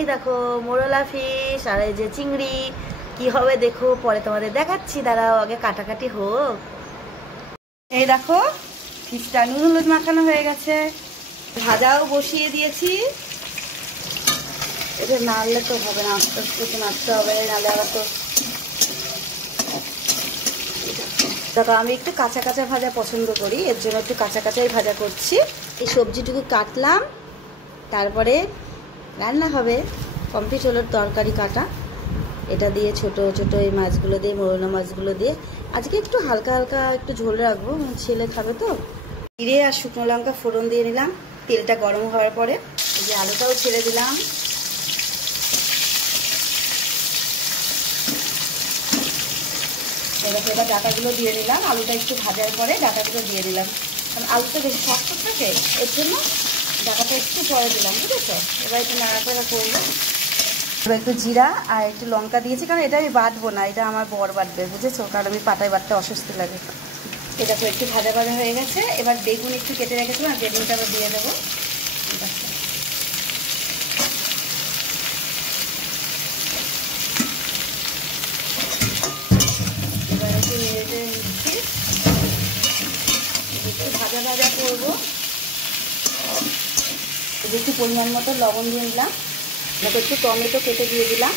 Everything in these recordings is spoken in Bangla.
এই দেখো মোরলা ফিশ আর এই যে চিংড়ি কি হবে দেখো, পরে তোমাদের দেখাচ্ছি, দাঁড়াও আগে কাটাকাটি হোক। এই দেখো ফিশটা নুন হলুদ মাখানো হয়ে গেছে, ভাজাও বসিয়ে দিয়েছি। এটা নাড়লে তো হবে না, আস্তে আস্তে একটু নাড়তে হবে, নাহলে আবার তো। দেখো আমি একটু কাঁচা কাঁচা ভাজা পছন্দ করি, এর জন্য একটু কাঁচা কাঁচাই ভাজা করছি। এই সবজিটুকু কাটলাম, তারপরে রান্না হবে। কমপ্লিট হলো তরকারি কাটা, এটা দিয়ে ছোট ছোট এই মাছগুলো দিয়ে, মোরলা মাছগুলো দিয়ে আজকে একটু হালকা হালকা একটু ঝোল রাখবো, ছেলে খাবে তো। জিরে আর শুকনো লঙ্কা ফোড়ন দিয়ে নিলাম, তেলটা গরম হওয়ার পরে এই যে আলুটাও ছেড়ে দিলাম। এবার ডাটাগুলো দিয়ে দিলাম, আলুটা একটু ভাজার পরে ডাটাগুলো দিয়ে দিলাম, কারণ আলুটা বেশি শক্ত থাকে, এর জন্য ডাটাটা একটু পরে দিলাম, বুঝেছো। এবার একটু নাড়াচাড়া করবো। এবার একটু জিরা আর একটু লঙ্কা দিয়েছি, কারণ এটা আমি বাটবো না, এটা আমার বর বাটবে, বুঝেছো, কারণ আমি পাটায় বাটতে অস্বস্তি লাগে। এটা তো একটু ভাজা ভাজা হয়ে গেছে। এবার বেগুন একটু কেটে রেখেছিলাম, বেগুনটা আবার দিয়ে দেবো। এবার একটু নেড়ে নিচ্ছি, একটু ভাজা ভাজা করবো। একটু পরিমাণ মতো লবণ দিয়ে দিলাম, একটু টমেটো কেটে দিয়ে দিলাম।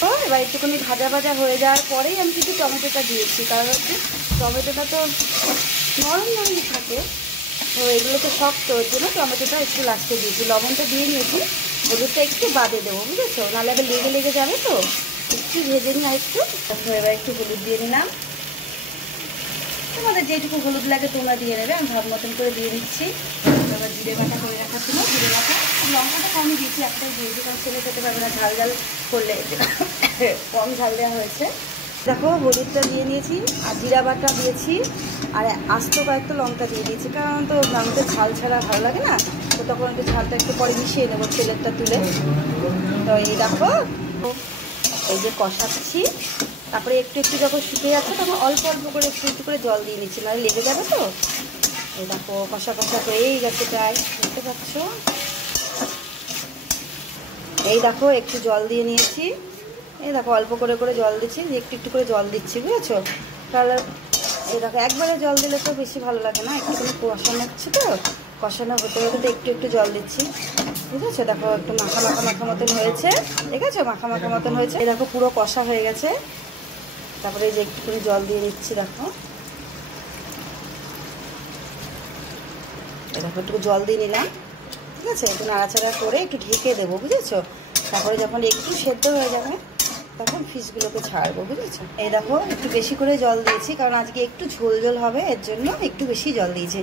তো এবার একটুখানি ভাজা ভাজা হয়ে যাওয়ার পরেই আমি কিন্তু টমেটোটা দিয়েছি, কারণ হচ্ছে টমেটোটা তো নরম নরম থাকে, তো এগুলো তো শক্ত, ওর জন্য টমেটোটা একটু লাস্টে দিয়েছি। লবণটা দিয়ে নিয়েছি, হলুদটা একটু বাদে দেবো, বুঝেছো, নাহলে আবার লেগে লেগে যাবে, তো একটু ভেজে নিই একটু। এবার একটু হলুদ দিয়ে নিলাম, তোমাদের যেটুকু হলুদ লাগে তোমরা দিয়ে নেবে, আমি ভাব মতন করে দিয়ে দিচ্ছি। এবার জিরে বাটা করে রাখা ছিল, জিরে বাটা, লঙ্কাটা কমই দিয়েছি, একটাই দিয়েছি, কারণ ছেলে খেতে পারবে না ঝাল ঝাল করলে, কম ঝাল দেওয়া হয়েছে। দেখো হলুদটা দিয়ে নিয়েছি, আর জিরা বাটা দিয়েছি, আর আস্ত কয়েকটা লঙ্কা দিয়ে দিয়েছি, কারণ তো আমাদের ঝাল ছাড়া ভালো লাগে না, তো তখন একটু ঝালটা একটু পরে মিশিয়ে নেবো তেলেরটা তুলে। তো এই দেখো এই যে কষাচ্ছি, তারপরে একটু একটু যখন শুকিয়ে যাচ্ছে তখন অল্প অল্প করে একটু একটু করে জল দিয়ে নিচ্ছি, নাহলে লেগে যাবে তো। এই দেখো কষা কষা হয়েই গেছে প্রায়, দেখতে পাচ্ছ। এই দেখো একটু জল দিয়ে নিয়েছি, এই দেখো অল্প করে করে জল দিচ্ছি, একটু একটু করে জল দিচ্ছি, বুঝেছো। তাহলে এই দেখো একবারে জল দিলে তো বেশি ভালো লাগে না, একটুখানি কষানো হচ্ছে, তো কষানো হতে হতে তো একটু একটু জল দিচ্ছি, ঠিক আছে। দেখো একটু মাখা মাখা মাখা মতন হয়েছে, ঠিক আছে, মাখা মাখা মতন হয়েছে। এই দেখো পুরো কষা হয়ে গেছে, তারপরে এই যে একটুখানি জল দিয়ে দিচ্ছি, দেখো এই দেখো একটু জল দিয়ে নিলাম, ঠিক আছে। একটু নাড়াচাড়া করে একটু ঢেকে দেবো, বুঝেছো। তারপরে যখন একটু সেদ্ধ হয়ে যাবে তখন ফিশগুলোকে ছাড়বো, বুঝেছো। এই দেখো একটু বেশি করে জল দিয়েছি, কারণ আজকে একটু ঝোল ঝোল হবে, এর জন্য একটু বেশি জল দিয়েছি।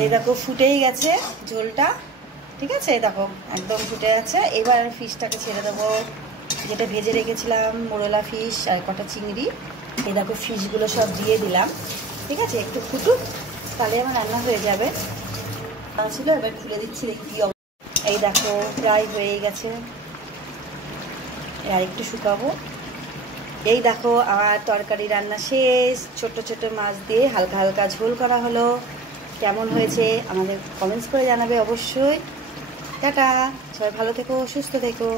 এই দেখো ফুটেই গেছে ঝোলটা, ঠিক আছে, এই দেখো একদম ফুটে গেছে। এবার ফিশটাকে ছেড়ে দেবো, যেটা ভেজে রেখেছিলাম, মোরলা ফিশ আর কটা চিংড়ি। এই দেখো ফিশগুলো সব দিয়ে দিলাম, ঠিক আছে, একটু ফুটুক, তাহলে আমার রান্না হয়ে যাবে। ছিল এবার খুলে দিচ্ছি, দেখি। এই দেখো প্রায় হয়ে গেছে, আর একটু শুকাবো। এই দেখো আর তরকারি রান্না শেষ, ছোট ছোট মাছ দিয়ে হালকা হালকা ঝোল করা হলো। কেমন হয়েছে আমাদের কমেন্টস করে জানাবে অবশ্যই। টাটা, সবাই ভালো থেকো, সুস্থ থেকো।